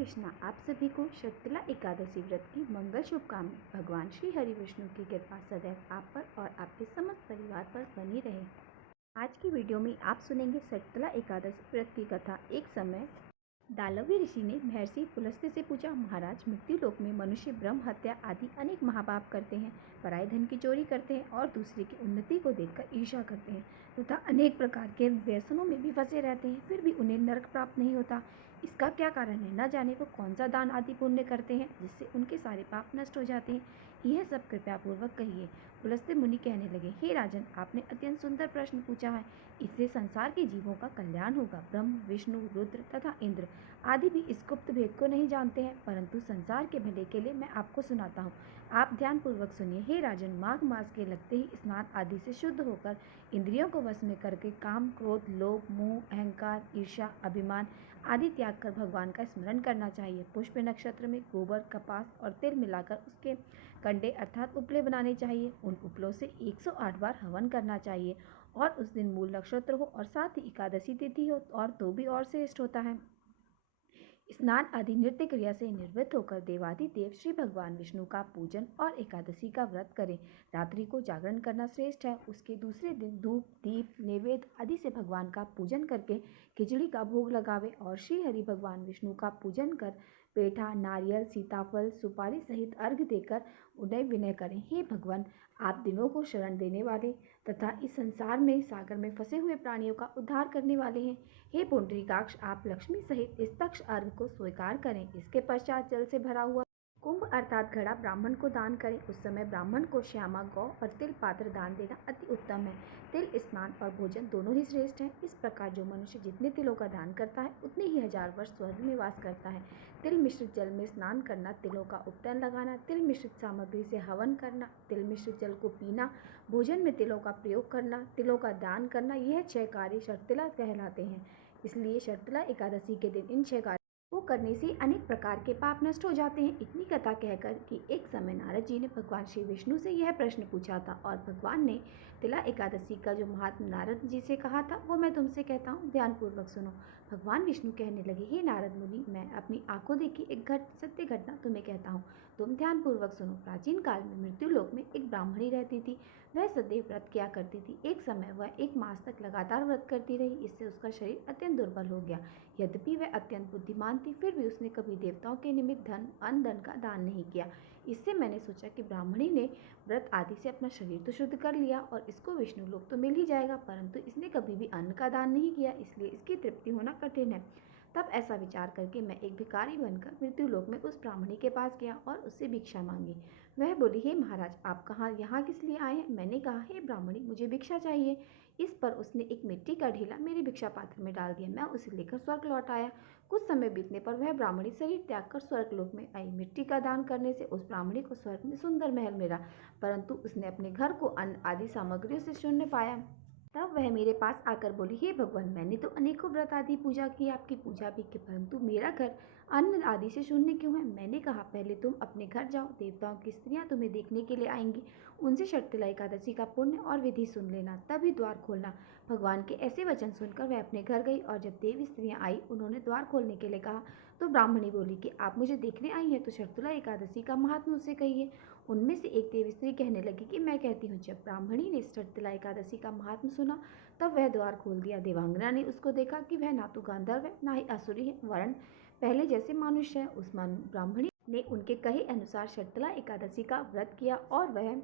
कृष्णा। आप सभी को शर्तला एकादशी व्रत की मंगल शुभकामनाएं। भगवान श्री हरि विष्णु की कृपा सदैव आप पर और आपके समस्त परिवार पर बनी रहे। आज की वीडियो में आप सुनेंगे शर्तला एकादशी व्रत की कथा। एक समय दालवी ऋषि ने महर्षि पुलस्त्य से पूछा, महाराज, मृत्यु लोक में मनुष्य ब्रह्म हत्या आदि अनेक महापाप करते हैं, पराये धन की चोरी करते हैं और दूसरे की उन्नति को देखकर ईर्ष्या करते हैं तथा अनेक प्रकार के व्यसनों में भी फंसे रहते हैं, फिर भी उन्हें नरक प्राप्त नहीं होता। इसका क्या कारण है? न जाने वो कौन सा दान आदि पुण्य करते हैं जिससे उनके सारे पाप नष्ट हो जाते हैं। यह सब कृपया पूर्वक कहिए। पुलस्त्य मुनि कहने लगे, हे राजन, आपने अत्यंत सुंदर प्रश्न पूछा है। इससे संसार के जीवों का कल्याण होगा। ब्रह्म, विष्णु, रुद्र तथा इंद्र आदि भी इस गुप्त भेद को नहीं जानते हैं, परंतु संसार के भले के लिए मैं आपको सुनाता हूँ। आप ध्यानपूर्वक सुनिए। हे राजन, माघ मास के लगते ही स्नान आदि से शुद्ध होकर इंद्रियों को वश में करके काम, क्रोध, लोभ, मोह, अहंकार, ईर्ष्या, अभिमान आदि त्याग कर भगवान का स्मरण करना चाहिए। पुष्प नक्षत्र में गोबर, कपास और तिल मिलाकर उसके कंडे अर्थात उपले बनाने चाहिए। उन उपलों से 108 बार हवन करना चाहिए और उस दिन मूल नक्षत्र हो और साथ ही एकादशी तिथि हो और तो भी और श्रेष्ठ होता है। स्नान आदि नृत्य क्रिया से निवृत्त होकर देवादिदेव श्री भगवान विष्णु का पूजन और एकादशी का व्रत करें। रात्रि को जागरण करना श्रेष्ठ है। उसके दूसरे दिन धूप, दीप, नैवेद्य आदि से भगवान का पूजन करके खिचड़ी का भोग लगावे और श्री हरि भगवान विष्णु का पूजन कर पेठा, नारियल, सीताफल, सुपारी सहित अर्घ्य देकर उन्हें विनय करें। हे भगवान, आप दिनों को शरण देने वाले तथा इस संसार में सागर में फंसे हुए प्राणियों का उद्धार करने वाले हैं। हे पुंडरीकाक्ष, आप लक्ष्मी सहित इस तक्ष अर्घ को स्वीकार करें। इसके पश्चात जल से भरा हुआ कुंभ अर्थात घड़ा ब्राह्मण को दान करें। उस समय ब्राह्मण को श्यामा गौ और तिल पात्र दान देना अति उत्तम है। तिल स्नान और भोजन दोनों ही श्रेष्ठ हैं। इस प्रकार जो मनुष्य जितने तिलों का दान करता है उतने ही 1000 वर्ष स्वर्ग में वास करता है। तिल मिश्रित जल में स्नान करना, तिलों का उपटन लगाना, तिल मिश्रित सामग्री से हवन करना, तिल मिश्रित जल को पीना, भोजन में तिलों का प्रयोग करना, तिलों का दान करना, यह 6 कार्य शर्तला कहलाते हैं। इसलिए शर्तला एकादशी के दिन इन 6 कार्यों को करने से अनेक प्रकार के पाप नष्ट हो जाते हैं। इतनी कथा कहकर कि एक समय नारद जी ने भगवान श्री विष्णु से यह प्रश्न पूछा था और भगवान ने तिला एकादशी का जो महात्म नारद जी से कहा था वो मैं तुमसे कहता हूँ, ध्यानपूर्वक सुनो। भगवान विष्णु कहने लगे, हे नारद मुनि, मैं अपनी आंखों देखी एक सत्य घटना तुम्हें कहता हूँ, तुम ध्यानपूर्वक सुनो। प्राचीन काल में मृत्यु लोक में एक ब्राह्मणी रहती थी। वह सदैव व्रत किया करती थी। एक समय वह 1 मास तक लगातार व्रत करती रही। इससे उसका शरीर अत्यंत दुर्बल हो गया। यद्यपि वह अत्यंत बुद्धिमान थी, फिर भी उसने कभी देवताओं के निमित्त धन, अन्न धन का दान नहीं किया। इससे मैंने सोचा कि ब्राह्मणी ने व्रत आदि से अपना शरीर तो शुद्ध कर लिया और इसको विष्णु लोक तो मिल ही जाएगा, परंतु इसने कभी भी अन्न का दान नहीं किया, इसलिए इसकी तृप्ति होना कठिन है। तब ऐसा विचार करके मैं एक भिखारी बनकर मृत्यु लोक में उस ब्राह्मणी के पास गया और उससे भिक्षा मांगी। वह बोली, हे महाराज, आप कहाँ यहाँ किस लिए आए हैं? मैंने कहा, हे ब्राह्मणी, मुझे भिक्षा चाहिए। इस पर उसने एक मिट्टी का ढेला मेरे भिक्षा पात्र में डाल दिया। मैं उसे लेकर स्वर्ग लौट आया। कुछ समय बीतने पर वह ब्राह्मणी शरीर त्याग कर स्वर्ग लोक में आई। मिट्टी का दान करने से उस ब्राह्मणी को स्वर्ग में सुंदर महल मिला, परंतु उसने अपने घर को अन्न आदि सामग्रियों से शून्य पाया। तब वह मेरे पास आकर बोली, हे भगवान, मैंने तो अनेकों व्रत आदि पूजा की, आपकी पूजा भी की, परंतु मेरा घर अन्न आदि से शून्य क्यों है? मैंने कहा, पहले तुम अपने घर जाओ, देवताओं की स्त्रियां तुम्हें देखने के लिए आएंगी, उनसे शर्तला एकादशी का पुण्य और विधि सुन लेना, तभी द्वार खोलना। भगवान के ऐसे वचन सुनकर वह अपने घर गई और जब देवी स्त्रियां आई, उन्होंने द्वार खोलने के लिए कहा तो ब्राह्मणी बोली कि आप मुझे देखने आई हैं तो शर्तला एकादशी का महात्म्य मुझसे कहिए। उनमें से एक देवी स्त्री कहने लगी कि मैं कहती हूँ। जब ब्राह्मणी ने शर्तला एकादशी का महात्म्य सुना तब वह द्वार खोल दिया। देवांगना ने उसको देखा कि वह ना तो गांधर्व है ना ही असुरी है, वरन पहले जैसे मनुष्य है। उस ब्राह्मणी ने उनके कहे अनुसार शर्तला एकादशी का व्रत किया और वह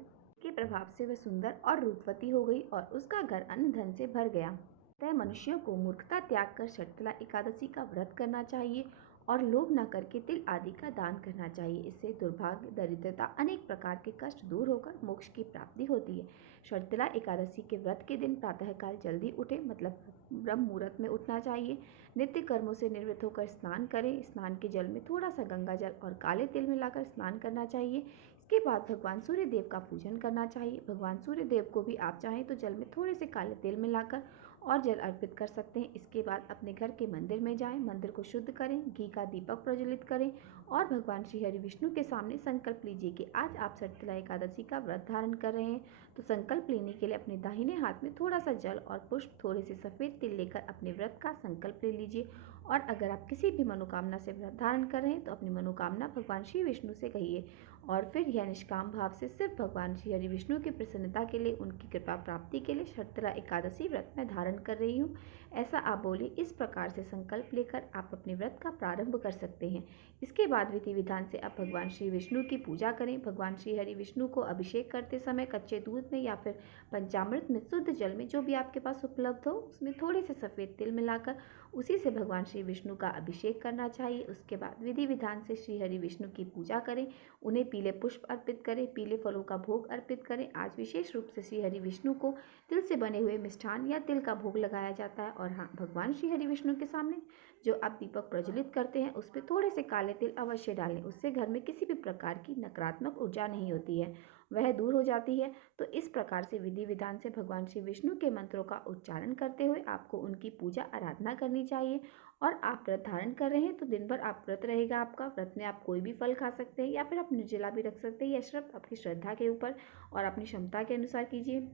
के प्रभाव से वह सुंदर और रूपवती हो गई और उसका घर अन्न धन से भर गया। अतः मनुष्यों को मूर्खता त्याग कर शर्तला एकादशी का व्रत करना चाहिए और लोभ न करके तिल आदि का दान करना चाहिए। इससे दुर्भाग्य, दरिद्रता, अनेक प्रकार के कष्ट दूर होकर मोक्ष की प्राप्ति होती है। शर्तला एकादशी के व्रत के दिन प्रातःकाल जल्दी उठे, मतलब ब्रह्म मुहूर्त में उठना चाहिए। नित्य कर्मों से निवृत्त होकर स्नान करें। स्नान के जल में थोड़ा सा गंगा जल और काले तिल मिलाकर स्नान करना चाहिए। इसके बाद भगवान सूर्य देव का पूजन करना चाहिए। भगवान सूर्य देव को भी आप चाहें तो जल में थोड़े से काले तिल मिलाकर और जल अर्पित कर सकते हैं। इसके बाद अपने घर के मंदिर में जाएं, मंदिर को शुद्ध करें, घी का दीपक प्रज्वलित करें और भगवान श्री हरि विष्णु के सामने संकल्प लीजिए कि आज आप शर्तला एकादशी का व्रत धारण कर रहे हैं। तो संकल्प लेने के लिए अपने दाहिने हाथ में थोड़ा सा जल और पुष्प, थोड़े से सफ़ेद तिल लेकर अपने व्रत का संकल्प ले लीजिए और अगर आप किसी भी मनोकामना से व्रत धारण कर रहे हैं तो अपनी मनोकामना भगवान श्री विष्णु से कहिए और फिर यह निष्काम भाव से सिर्फ भगवान श्री हरि विष्णु की प्रसन्नता के लिए, उनकी कृपा प्राप्ति के लिए शर्तला एकादशी व्रत में धारण कर रही हूँ, ऐसा आप बोले। इस प्रकार से संकल्प लेकर आप अपने व्रत का प्रारंभ कर सकते हैं। इसके बाद विधि विधान से आप भगवान श्री विष्णु की पूजा करें। भगवान श्री हरि विष्णु को अभिषेक करते समय कच्चे दूध में या फिर पंचामृत में, शुद्ध जल में, जो भी आपके पास उपलब्ध हो, उसमें थोड़े से सफ़ेद तिल मिलाकर उसी से भगवान श्री विष्णु का अभिषेक करना चाहिए। उसके बाद विधि विधान से श्री हरि विष्णु की पूजा करें, उन्हें पीले पुष्प अर्पित करें, पीले फलों का भोग अर्पित करें। आज विशेष रूप से श्री हरि विष्णु को तिल से बने हुए मिष्ठान या तिल का भोग लगाया जाता है। और हाँ, भगवान श्री हरि विष्णु के सामने जो आप दीपक प्रज्वलित करते हैं उस पर थोड़े से काले तिल अवश्य डालें। उससे घर में किसी भी प्रकार की नकारात्मक ऊर्जा नहीं होती है, वह दूर हो जाती है। तो इस प्रकार से विधि विधान से भगवान श्री विष्णु के मंत्रों का उच्चारण करते हुए आपको उनकी पूजा आराधना करनी चाहिए। और आप व्रत धारण कर रहे हैं तो दिन भर आप व्रत रहेगा आपका। व्रत में आप कोई भी फल खा सकते हैं या फिर आप निर्जला भी रख सकते हैं, यह सिर्फ आपकी श्रद्धा के ऊपर और अपनी क्षमता के अनुसार कीजिए।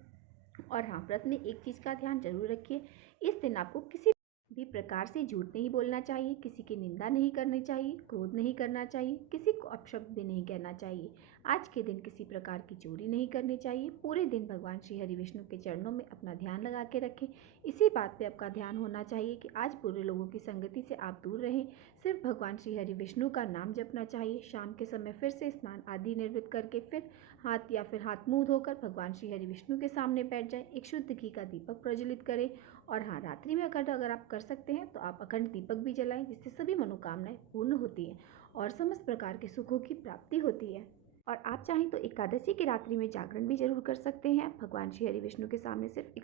और हाँ, व्रत में एक चीज़ का ध्यान जरूर रखिए, इस दिन आपको किसी भी प्रकार से झूठ नहीं बोलना चाहिए, किसी की निंदा नहीं करनी चाहिए, क्रोध नहीं करना चाहिए, किसी को अपशब्द भी नहीं कहना चाहिए। आज के दिन किसी प्रकार की चोरी नहीं करनी चाहिए। पूरे दिन भगवान श्री हरि विष्णु के चरणों में अपना ध्यान लगा के रखें। इसी बात पे आपका ध्यान होना चाहिए कि आज बुरे लोगों की संगति से आप दूर रहें, सिर्फ भगवान श्री हरि विष्णु का नाम जपना चाहिए। शाम के समय फिर से स्नान आदि निर्मित करके फिर हाथ मुंह धोकर भगवान श्री हरि विष्णु के सामने बैठ जाएं। एक शुद्ध घी का दीपक प्रज्वलित करें। और हाँ, रात्रि में अगर आप कर सकते हैं तो आप अखंड दीपक भी जलाएं, जिससे सभी मनोकामनाएं पूर्ण होती हैं और समस्त प्रकार के सुखों की प्राप्ति होती है। और आप चाहें तो एकादशी की रात्रि में जागरण भी जरूर कर सकते हैं। भगवान श्री हरि विष्णु के सामने सिर्फ एक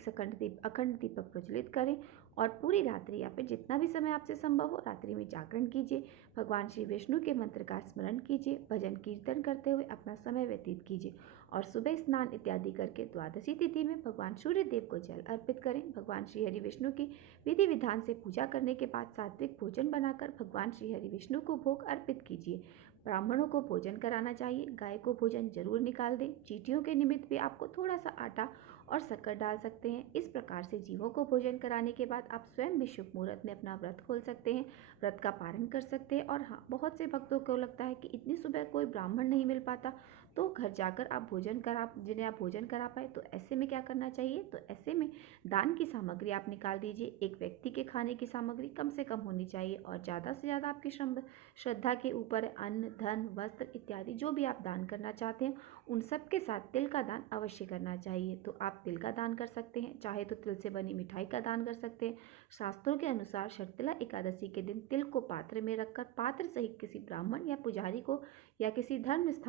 अखंड दीपक प्रज्वलित करें और पूरी रात्रि या फिर जितना भी समय आपसे संभव हो रात्रि में जागरण कीजिए। भगवान श्री विष्णु के मंत्र का स्मरण कीजिए, भजन कीर्तन करते हुए अपना समय व्यतीत कीजिए। और सुबह स्नान इत्यादि करके द्वादशी तिथि में भगवान सूर्य देव को जल अर्पित करें। भगवान श्री हरि विष्णु की विधि विधान से पूजा करने के बाद सात्विक भोजन बनाकर भगवान श्री हरि विष्णु को भोग अर्पित कीजिए। ब्राह्मणों को भोजन कराना चाहिए, गाय को भोजन जरूर निकाल दें। चींटियों के निमित्त भी आपको थोड़ा सा आटा और शक्कर डाल सकते हैं। इस प्रकार से जीवों को भोजन कराने के बाद आप स्वयं भी शुभ मुहूर्त में अपना व्रत खोल सकते हैं, व्रत का पालन कर सकते हैं। और हाँ, बहुत से भक्तों को लगता है कि इतनी सुबह कोई ब्राह्मण नहीं मिल पाता, तो घर जाकर आप जिन्हें आप भोजन करा पाए, तो ऐसे में क्या करना चाहिए, तो ऐसे में दान की सामग्री आप निकाल दीजिए। एक व्यक्ति के खाने की सामग्री कम से कम होनी चाहिए और ज़्यादा से ज़्यादा आपकी श्रद्धा के ऊपर अन्न, धन, वस्त्र इत्यादि जो भी आप दान करना चाहते हैं उन सब के साथ तिल का दान अवश्य करना चाहिए। तो आप तिल का दान कर सकते हैं, चाहे तो तिल से बनी मिठाई का दान कर सकते हैं। शास्त्रों के अनुसार शर्तिला एकादशी के दिन तिल को पात्र में रखकर पात्र सहित किसी ब्राह्मण या पुजारी को या किसी धर्म स्थान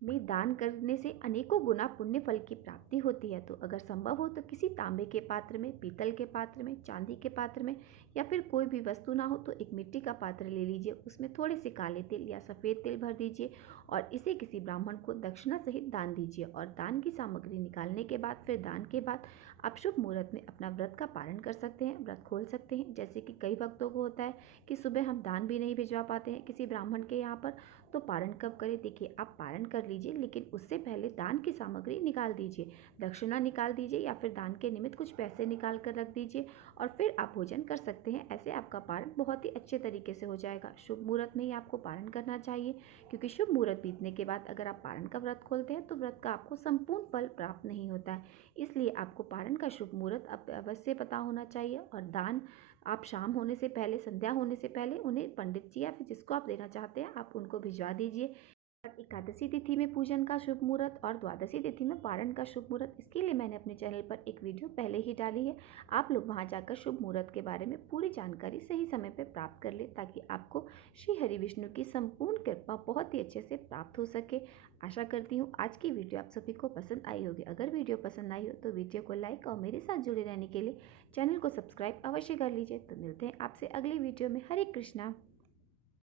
में दान करने से अनेकों गुना पुण्य फल की प्राप्ति होती है। तो अगर संभव हो तो किसी तांबे के पात्र में, पीतल के पात्र में, चांदी के पात्र में या फिर कोई भी वस्तु ना हो तो एक मिट्टी का पात्र ले लीजिए, उसमें थोड़े से काले तिल या सफ़ेद तिल भर दीजिए और इसे किसी ब्राह्मण को दक्षिणा सहित दान दीजिए। और दान की सामग्री निकालने के बाद फिर दान के बाद आप शुभ मुहूर्त में अपना व्रत का पालन कर सकते हैं, व्रत खोल सकते हैं। जैसे कि कई भक्तों को होता है कि सुबह हम दान भी नहीं भिजवा पाते हैं किसी ब्राह्मण के यहाँ पर, तो पारण कब करें? देखिए, आप पारण कर लीजिए, लेकिन उससे पहले दान की सामग्री निकाल दीजिए, दक्षिणा निकाल दीजिए या फिर दान के निमित्त कुछ पैसे निकाल कर रख दीजिए और फिर आप भोजन कर सकते हैं। ऐसे आपका पारण बहुत ही अच्छे तरीके से हो जाएगा। शुभ मुहूर्त में ही आपको पारण करना चाहिए, क्योंकि शुभ मुहूर्त बीतने के बाद अगर आप पारण का व्रत खोलते हैं तो व्रत का आपको संपूर्ण फल प्राप्त नहीं होता है। इसलिए आपको पारण का शुभ मुहूर्त अब अवश्य पता होना चाहिए। और दान आप शाम होने से पहले, संध्या होने से पहले उन्हें पंडित जी या फिर जिसको आप देना चाहते हैं आप उनको भिजवा दीजिए। और एकादशी तिथि में पूजन का शुभ मुहूर्त और द्वादशी तिथि में पारण का शुभ मुहूर्त, इसके लिए मैंने अपने चैनल पर एक वीडियो पहले ही डाली है। आप लोग वहां जाकर शुभ मुहूर्त के बारे में पूरी जानकारी सही समय पर प्राप्त कर ले, ताकि आपको श्री हरि विष्णु की संपूर्ण कृपा बहुत ही अच्छे से प्राप्त हो सके। आशा करती हूँ आज की वीडियो आप सभी को पसंद आई होगी। अगर वीडियो पसंद आई हो तो वीडियो को लाइक और मेरे साथ जुड़े रहने के लिए चैनल को सब्सक्राइब अवश्य कर लीजिए। तो मिलते हैं आपसे अगली वीडियो में। हरे कृष्णा।